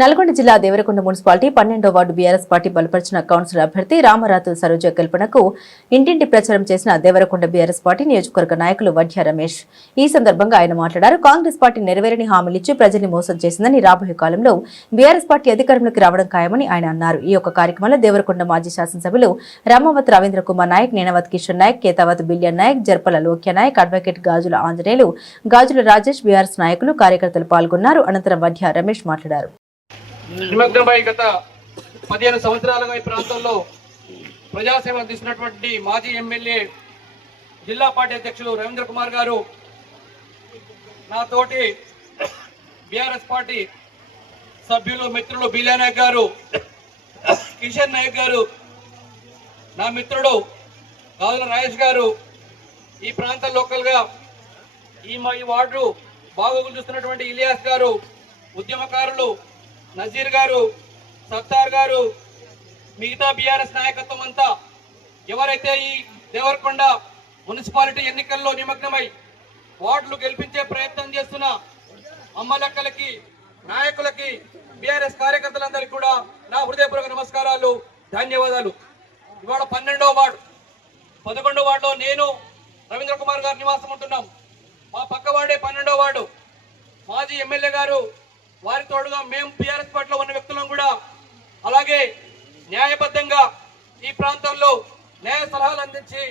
నల్గొండ జిల్లా దేవరకొండ మున్సిపాలిటీ 12వ ward BRS party బలపరిచిన కౌన్సిలర్ అభ్యర్థి రామరాతు సరోజ కల్పనకు ఇంటింటి ప్రచారం చేసిన దేవరకొండ బీఆర్ఎస్ పార్టీ నియోజకవర్గ నాయకులు వడ్య రమేష్. ఈ సందర్భంగా ఆయన మాట్లాడారు. కాంగ్రెస్ పార్టీ నెరవేరని హామీలిచ్చి ప్రజల్ని మోసం చేసిందని, రాబోయే కాలంలో బీఆర్ఎస్ పార్టీ అధికారంలోకి రావడం ఖాయమని ఆయన అన్నారు. ఈ యొక్క కార్యక్రమంలో దేవరకొండ మాజీ శాసనసభ్యులు రామావత్ రవీంద్ర కుమార్ నాయక్, నేనవత్ కిషన్ నాయక్, కేతావత్ బిల్యన్ నాయక్, జర్పల లోక్య నాయక్, అడ్వకేట్ గాజుల ఆంజనేయులు, గాజుల రాజేష్, బీఆర్ఎస్ నాయకులు, కార్యకర్తలు పాల్గొన్నారు. అనంతరం వడ్య రమేష్ మాట్లాడారు. నిమగ్నమై గత 15 సంవత్సరాలుగా ఈ ప్రాంతంలో ప్రజాసేవ అందిస్తున్నటువంటి మాజీ ఎమ్మెల్యే జిల్లా పార్టీ అధ్యక్షులు రవీంద్ర కుమార్ గారు, నాతోటి బీఆర్ఎస్ పార్టీ సభ్యులు మిత్రులు బిల్యన్ నాయక్ గారు, కిషన్ నాయక్ గారు, నా మిత్రుడు గాజుల రాజేష్ గారు, ఈ ప్రాంతం లోకల్గా ఈ వార్డు బాగోగులు చూస్తున్నటువంటి ఇలియాస్ గారు, ఉద్యమకారులు నజీర్ గారు, సత్తార్ గారు, మిగతా బీఆర్ఎస్ నాయకత్వం అంతా ఎవరైతే ఈ దేవరకొండ మున్సిపాలిటీ ఎన్నికల్లో నిమగ్నమై వార్డులు గెలిపించే ప్రయత్నం చేస్తున్న అమ్మలక్కలకి, నాయకులకి, బీఆర్ఎస్ కార్యకర్తలందరికీ కూడా నా హృదయపూర్వక నమస్కారాలు, ధన్యవాదాలు. ఇవాళ 12వ వార్డు, 11వ వార్డులో నేను రవీంద్ర కుమార్ గారు నివాసం ఉంటున్నాం. మా పక్క వార్డే 12వ వార్డు. మాజీ ఎమ్మెల్యే గారు, వారి తోడుగా మేము బీఆర్ఎస్ పార్టీలో ఉన్న వ్యక్తులను కూడా అలాగే న్యాయబద్ధంగా ఈ ప్రాంతంలో న్యాయ సలహాలు అందించి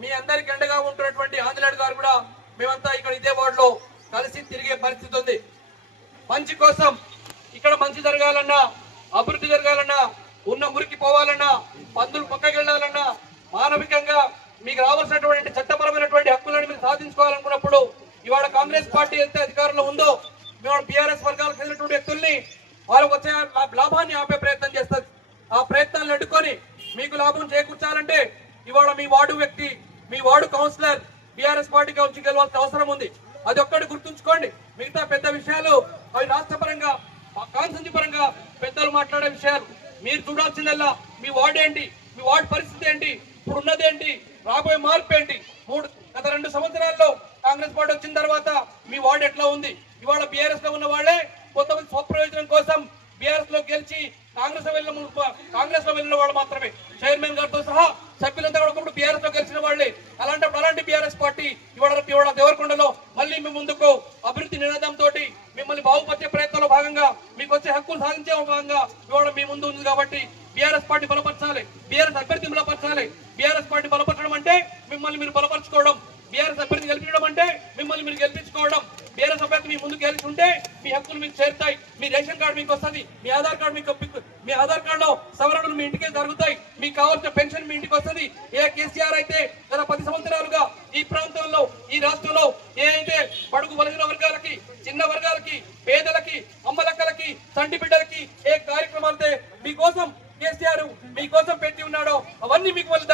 మీ అందరికి అండగా ఉంటున్నటువంటి ఆంజనేయుడు గారు కూడా మేమంతా ఇక్కడ ఇదే వార్డులో కలిసి తిరిగే పరిస్థితి ఉంది. మంచి కోసం ఇక్కడ మంచి జరగాలన్నా, అభివృద్ధి జరగాలన్నా, ఉన్న మురికి పోవాలన్నా, పందులు పక్కకి వెళ్ళాలన్నా, మానవికంగా మీకు రావాల్సినటువంటి చట్టపరమైనటువంటి హక్కులను మీరు సాధించుకోవాలనుకున్నప్పుడు ఇవాళ కాంగ్రెస్ పార్టీ ఎంత అధికారంలో ఉందో బీఆర్ఎస్ వర్గాలకు చెందినటువంటి వ్యక్తుల్ని వాళ్ళకు వచ్చే లాభాన్ని ఆపే ప్రయత్నం చేస్తుంది. ఆ ప్రయత్నాలను అడ్డుకొని మీకు లాభం చేకూర్చాలంటే ఇవాళ మీ వార్డు వ్యక్తి, మీ వార్డు కౌన్సిలర్ బీఆర్ఎస్ పార్టీగా వచ్చి గెలవాల్సిన అవసరం ఉంది. అది ఒక్కటి గుర్తుంచుకోండి. మిగతా పెద్ద విషయాలు అవి రాష్ట్ర పరంగా, కాన్స్టిట్యూన్సీ పరంగా పెద్దలు మాట్లాడే విషయాలు. మీరు చూడాల్సిందల్లా మీ వార్డు ఏంటి, మీ వార్డు పరిస్థితి ఏంటి, ఇప్పుడు ఉన్నదేంటి, రాబోయే మార్పు ఏంటి. గత 2 సంవత్సరాల్లో కాంగ్రెస్ పార్టీ వచ్చిన తర్వాత మీ వార్డు ఎట్లా ఉంది. ఇవాళ బీఆర్ఎస్ లో ఉన్న వాళ్ళే కొంతమంది స్వప్రయోజనం కోసం బీఆర్ఎస్ లో గెలిచి కాంగ్రెస్ లో వెళ్ళిన వాళ్ళు మాత్రమే, చైర్మన్ గారితో సహా సభ్యులంతా కూడా బీఆర్ఎస్ లో గెలిచిన వాళ్ళే. అలాంటి బీఆర్ఎస్ పార్టీ ఇవాళ దేవరకొండలో మళ్ళీ మీ ముందుకు అభివృద్ధి నినాదంతో మిమ్మల్ని బాగుపరిచే ప్రయత్నంలో భాగంగా, మీకు వచ్చే హక్కులు సాధించే భాగంగా ఇవాళ మీ ముందు ఉంది. కాబట్టి బీఆర్ఎస్ పార్టీ బలపరచాలి, బీఆర్ఎస్ అభ్యర్థిని బలపరచాలి. బీఆర్ఎస్ పార్టీ బలపరచడం అంటే మిమ్మల్ని మీరు బలపరచుకోవడం, బీఆర్ఎస్ అభ్యర్థి గెలిపించడం అంటే మిమ్మల్ని మీరు గెలిపించుకోవడం. బీఆర్ఎస్ అభ్యర్థి మీ ముందు గెలిచి ఉంటే మీ హక్కులు మీకు చేరుతాయి, మీ రేషన్ కార్డు మీకు వస్తుంది, మీ ఆధార్ కార్డులో సవరణలు మీ ఇంటికే జరుగుతాయి, మీకు కావాల్సిన పెన్షన్ మీ ఇంటికి వస్తుంది. కేసీఆర్ అయితే గత 10 సంవత్సరాలుగా ఈ ప్రాంతంలో, ఈ రాష్ట్రంలో ఏ అయితే బడుగు బలహీన వర్గాలకి, చిన్న వర్గాలకి, పేదలకి, అమ్మలక్కలకి, చంటి బిడ్డలకి ఏ కార్యక్రమాలైతే మీకోసం కేసీఆర్ మీకోసం పెట్టి ఉన్నాడో అవన్నీ మీకు మళ్ళీ